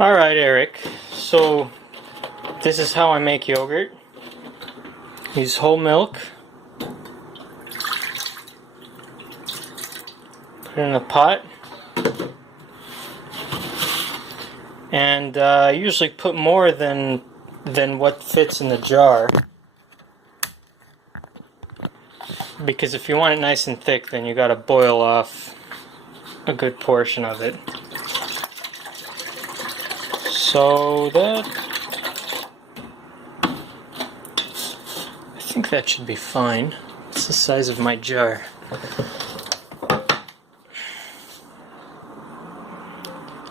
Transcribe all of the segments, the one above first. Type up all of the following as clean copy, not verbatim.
Alright, Eric, so this is how I make yogurt. Use whole milk, put it in a pot, and I usually put more than what fits in the jar, because if you want it nice and thick, then you gotta boil off a good portion of it. So I think that should be fine. It's the size of my jar.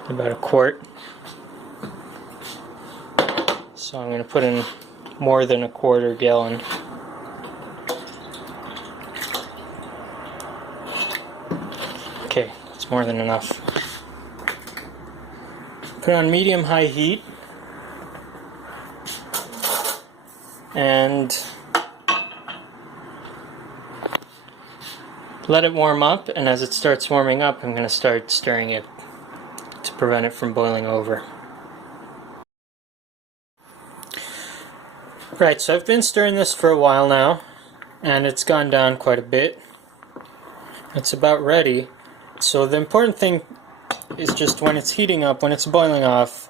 About a quart. So I'm going to put in more than a quarter gallon. Okay, it's more than enough. Put on medium-high heat and let it warm up, and as it starts warming up, I'm going to start stirring it to prevent it from boiling over. Right, so I've been stirring this for a while now, and it's gone down quite a bit. It's about ready. So the important thing is just when it's heating up, when it's boiling off,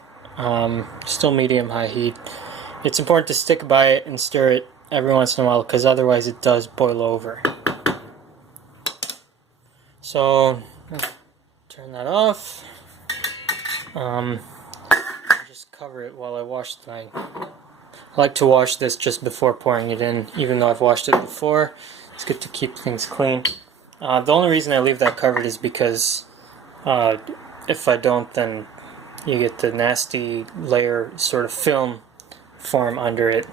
still medium-high heat, it's important to stick by it and stir it every once in a while, because otherwise it does boil over. So, turn that off. Just cover it while I wash I like to wash this just before pouring it in, even though I've washed it before. It's good to keep things clean. The only reason I leave that covered is because if I don't, then you get the nasty layer, sort of film form under it.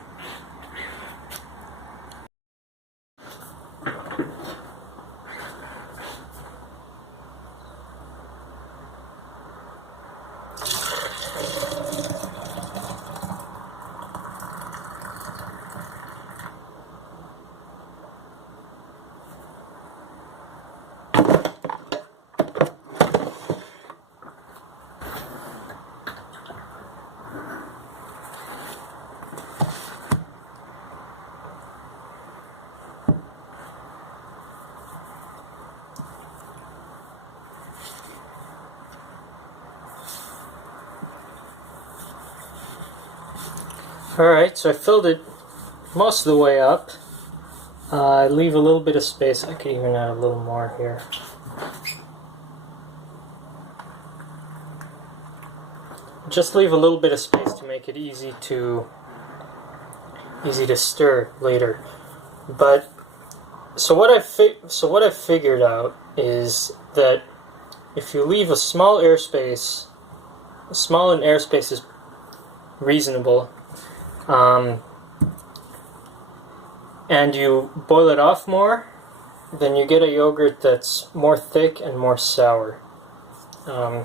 Alright, so I filled it most of the way up. I leave a little bit of space. I could even add a little more here. Just leave a little bit of space to make it easy to stir later. But so what I've figured out is that if you leave a small airspace, is reasonable. And you boil it off more, then you get a yogurt that's more thick and more sour. I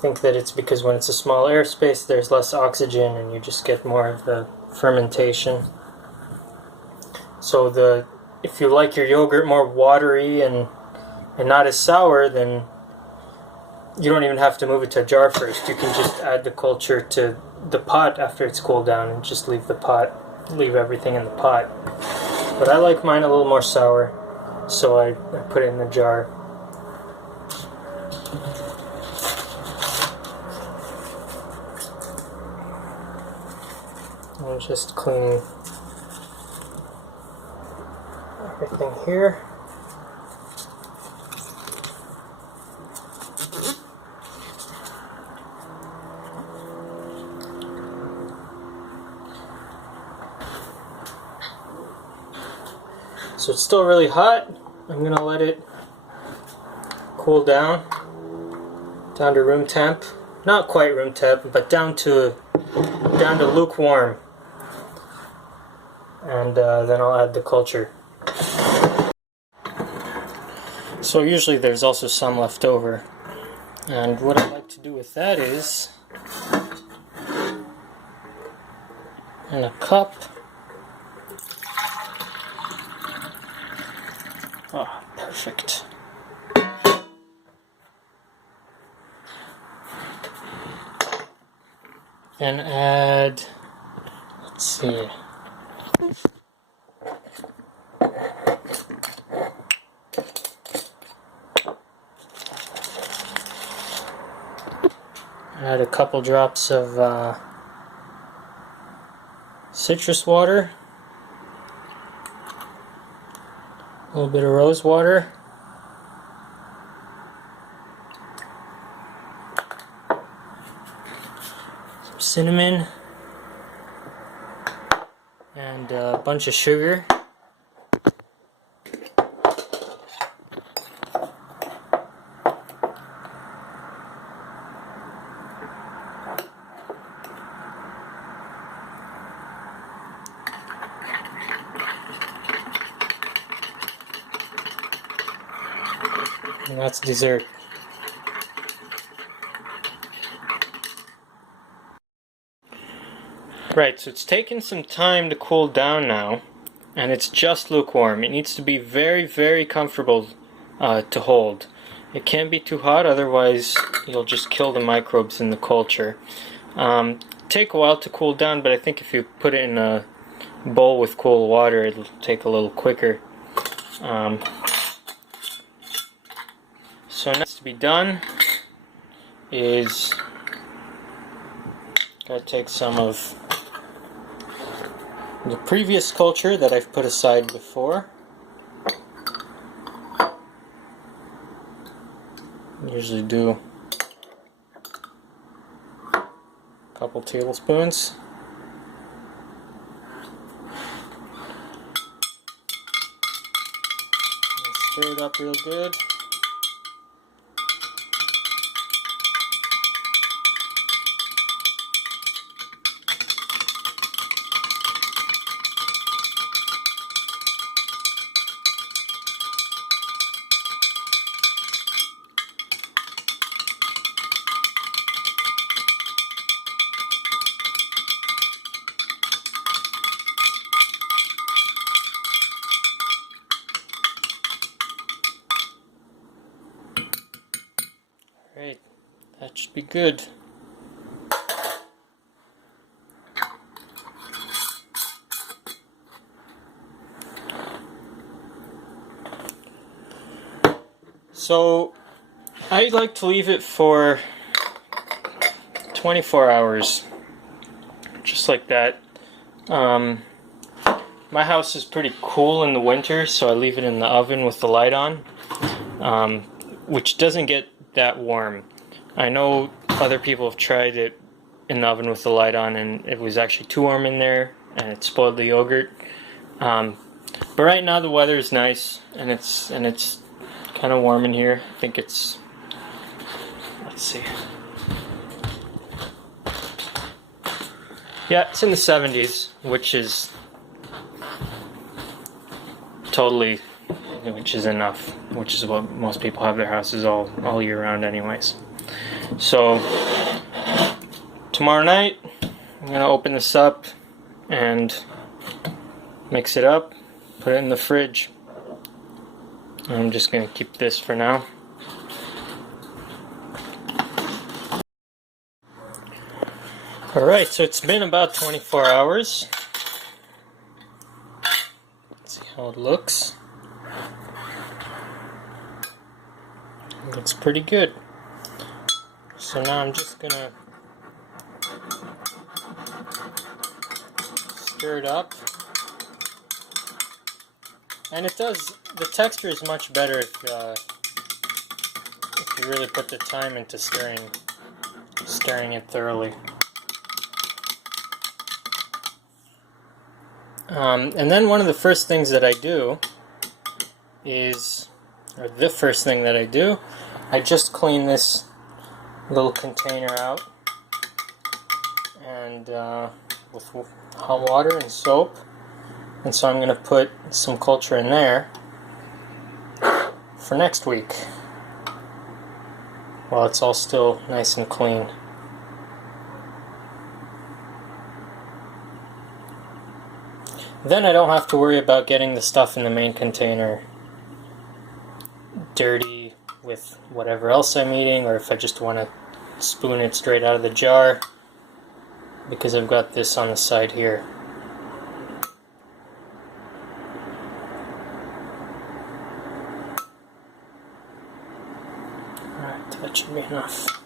think that it's because when it's a small airspace, there's less oxygen and you just get more of the fermentation. So if you like your yogurt more watery and not as sour, then you don't even have to move it to a jar first. You can just add the culture to the pot after it's cooled down and just leave everything in the pot. But I like mine a little more sour, so I put it in the jar. I'm just cleaning everything here. So it's still really hot. I'm gonna let it cool down to room temp. Not quite room temp, but down to lukewarm. And then I'll add the culture. So usually there's also some left over. And what I like to do with that is, in a cup, oh, perfect. Then add, let's see, add a couple drops of citrus water, a little bit of rose water, some cinnamon, and a bunch of sugar. And that's dessert. Right, so it's taken some time to cool down now, and it's just lukewarm. It needs to be very, very comfortable to hold. It can't be too hot, otherwise you'll just kill the microbes in the culture. Take a while to cool down, but I think if you put it in a bowl with cool water, it'll take a little quicker. So next to be done is gotta take some of the previous culture that I've put aside before. Usually do a couple tablespoons. And stir it up real good. Great, that should be good. So I like to leave it for 24 hours, just like that. My house is pretty cool in the winter, so I leave it in the oven with the light on, which doesn't get that warm. I know other people have tried it in the oven with the light on, and it was actually too warm in there, and it spoiled the yogurt. But right now the weather is nice, and it's kind of warm in here. I think it's, let's see. Yeah, it's in the 70s, which is totally, which is enough, which is what most people have their houses all year round anyways. So tomorrow night I'm gonna open this up and mix it up, put it in the fridge. I'm just gonna keep this for now. Alright, so it's been about 24 hours. Let's see how it looks. It looks pretty good. So now I'm just gonna stir it up. And it does, the texture is much better if you really put the time into stirring it thoroughly. And then one of the first things that I do is, or the first thing that I do, I just clean this little container out and with hot water and soap. And so I'm going to put some culture in there for next week while it's all still nice and clean. Then I don't have to worry about getting the stuff in the main container dirty with whatever else I'm eating, or if I just want to spoon it straight out of the jar. because I've got this on the side here. Alright, that should be enough.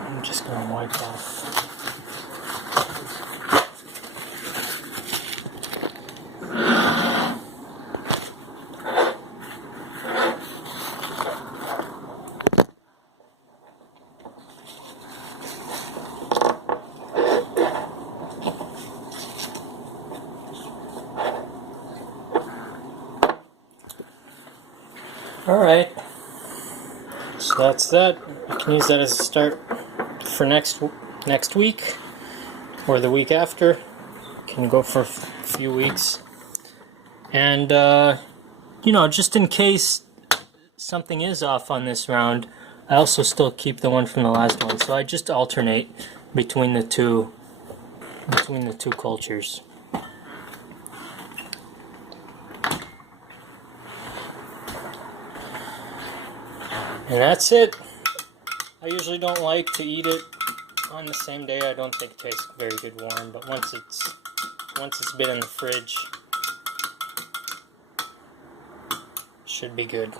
I'm just going to wipe off. Alright, so that's that. I can use that as a start for next week or the week after. Can go for a few weeks. And, you know, just in case something is off on this round, I also still keep the one from the last one. So I just alternate between the two cultures. And that's it. I usually don't like to eat it on the same day. I don't think it tastes very good warm, but once it's been in the fridge, it should be good.